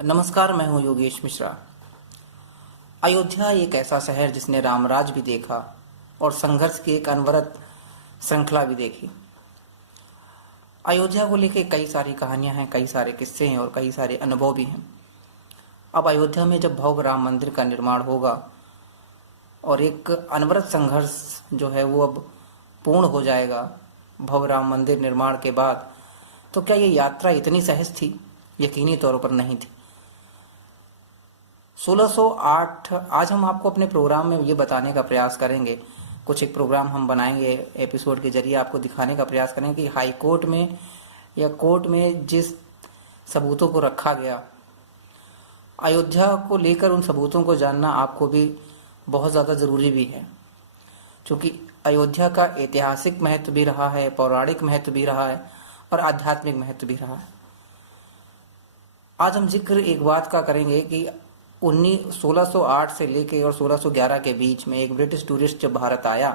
नमस्कार, मैं हूं योगेश मिश्रा। अयोध्या एक ऐसा शहर जिसने रामराज भी देखा और संघर्ष की एक अनवरत श्रृंखला भी देखी। अयोध्या को लेकर कई सारी कहानियां हैं, कई सारे किस्से हैं और कई सारे अनुभव भी हैं। अब अयोध्या में जब भव्य राम मंदिर का निर्माण होगा और एक अनवरत संघर्ष जो है वो अब पूर्ण हो जाएगा भव्य राम मंदिर निर्माण के बाद, तो क्या ये यात्रा इतनी सहज थी? यकीनी तौर पर नहीं थी। 1608 आज हम आपको अपने प्रोग्राम में ये बताने का प्रयास करेंगे, कुछ एक प्रोग्राम हम बनाएंगे एपिसोड के जरिए आपको दिखाने का प्रयास करेंगे कि हाई कोर्ट में या कोर्ट में जिस सबूतों को रखा गया, अयोध्या को लेकर उन सबूतों को जानना आपको भी बहुत ज़्यादा ज़रूरी भी है, क्योंकि अयोध्या का ऐतिहासिक महत्व भी रहा है, पौराणिक महत्व भी रहा है और आध्यात्मिक महत्व भी रहा है। आज हम जिक्र एक बात का करेंगे कि 1608 से लेके और 1611 के बीच में एक ब्रिटिश टूरिस्ट जब भारत आया,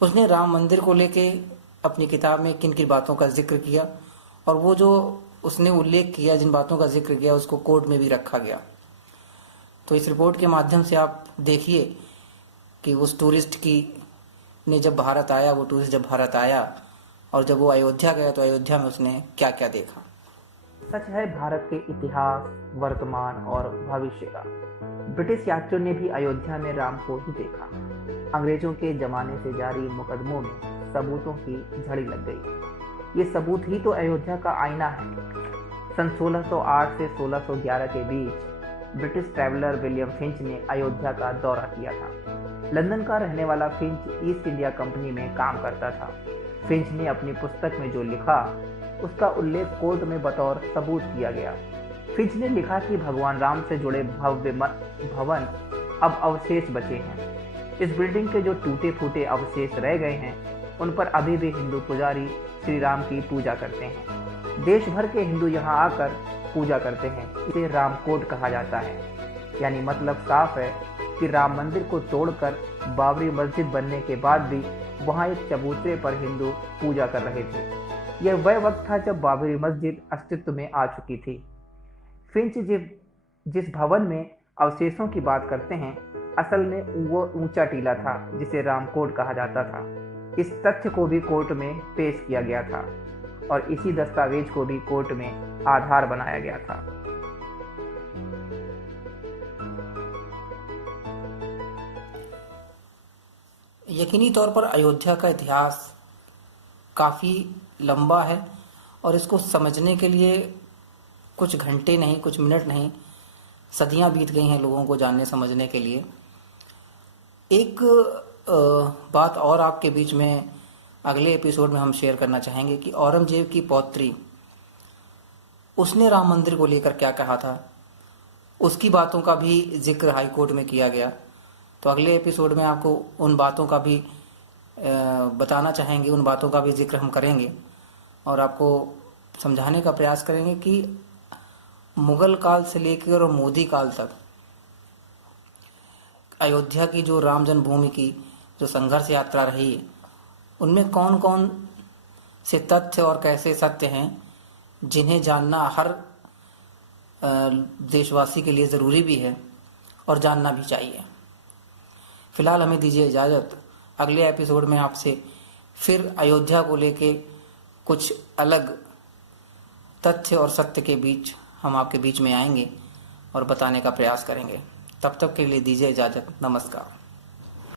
उसने राम मंदिर को लेके अपनी किताब में किन किन बातों का जिक्र किया और वो जो उसने उल्लेख किया, जिन बातों का जिक्र किया, उसको कोर्ट में भी रखा गया। तो इस रिपोर्ट के माध्यम से आप देखिए कि उस टूरिस्ट की ने जब भारत आया, वो टूरिस्ट जब भारत आया और जब वो अयोध्या गया तो अयोध्या में उसने क्या क्या देखा। सच है भारत के इतिहास, वर्तमान और भविष्य का। ब्रिटिश यात्रियों ने भी अयोध्या में राम को ही देखा। अंग्रेजों के जमाने से जारी मुकदमों में सबूतों की झड़ी लग गई। ये सबूत ही तो अयोध्या का आईना है। सन 1608 से 1611 के बीच ब्रिटिश ट्रैवलर विलियम फिंच ने अयोध्या का दौरा किया था। लंदन का रहने वाला फिंच ईस्ट इंडिया कंपनी में काम करता था। फिंच ने अपनी पुस्तक में जो लिखा उसका उल्लेख कोर्ट में बतौर सबूत किया गया। फिंच ने लिखा कि भगवान राम से जुड़े भव्य भवन अब अवशेष बचे हैं। इस बिल्डिंग के जो टूटे फूटे अवशेष रह गए हैं उन पर अभी भी हिंदू पुजारी श्री राम की पूजा करते हैं। देश भर के हिंदू यहाँ आकर पूजा करते हैं। इसे रामकोट कहा जाता है। यानी मतलब साफ है कि राम मंदिर को तोड़कर बाबरी मस्जिद बनने के बाद भी वहाँ एक चबूतरे पर हिंदू पूजा कर रहे थे। यह वह वक्त था जब बाबरी मस्जिद अस्तित्व में आ चुकी थी। फिंच जिस भवन में अवशेषों की बात करते हैं, असल में वो ऊंचा टीला था जिसे रामकोट कहा जाता था। इस तथ्य को भी कोर्ट में पेश किया गया था और इसी दस्तावेज को भी कोर्ट में आधार बनाया गया था। यकीनी तौर पर अयोध्या का इतिहास काफ़ी लंबा है और इसको समझने के लिए कुछ घंटे नहीं, कुछ मिनट नहीं, सदियां बीत गई हैं लोगों को जानने समझने के लिए। एक बात और आपके बीच में अगले एपिसोड में हम शेयर करना चाहेंगे कि औरंगजेब की पौत्री, उसने राम मंदिर को लेकर क्या कहा था, उसकी बातों का भी जिक्र हाई कोर्ट में किया गया। तो अगले एपिसोड में आपको उन बातों का भी बताना चाहेंगे, उन बातों का भी जिक्र हम करेंगे और आपको समझाने का प्रयास करेंगे कि मुगल काल से लेकर और मोदी काल तक अयोध्या की जो राम जन्मभूमि की जो संघर्ष यात्रा रही है, उनमें कौन कौन से तथ्य और कैसे सत्य हैं जिन्हें जानना हर देशवासी के लिए ज़रूरी भी है और जानना भी चाहिए। फिलहाल हमें दीजिए इजाज़त। अगले एपिसोड में आपसे फिर अयोध्या को लेके कुछ अलग तथ्य और सत्य के बीच हम आपके बीच में आएंगे और बताने का प्रयास करेंगे। तब तक के लिए दीजिए इजाज़त। नमस्कार।